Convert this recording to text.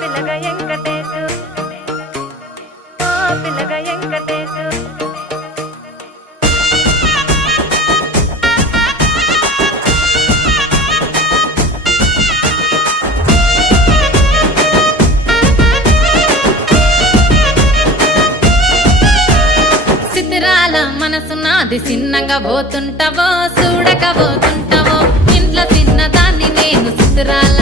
పిల్లగా వెంకటేశు పిల్లగా వెంకటేశు సిద్ధిరాల మనసు నాది చిన్నగా పోతుంటావో చూడక పోతుంటావో ఇంట్లో చిన్నదాన్ని నేను సిద్ధిరాల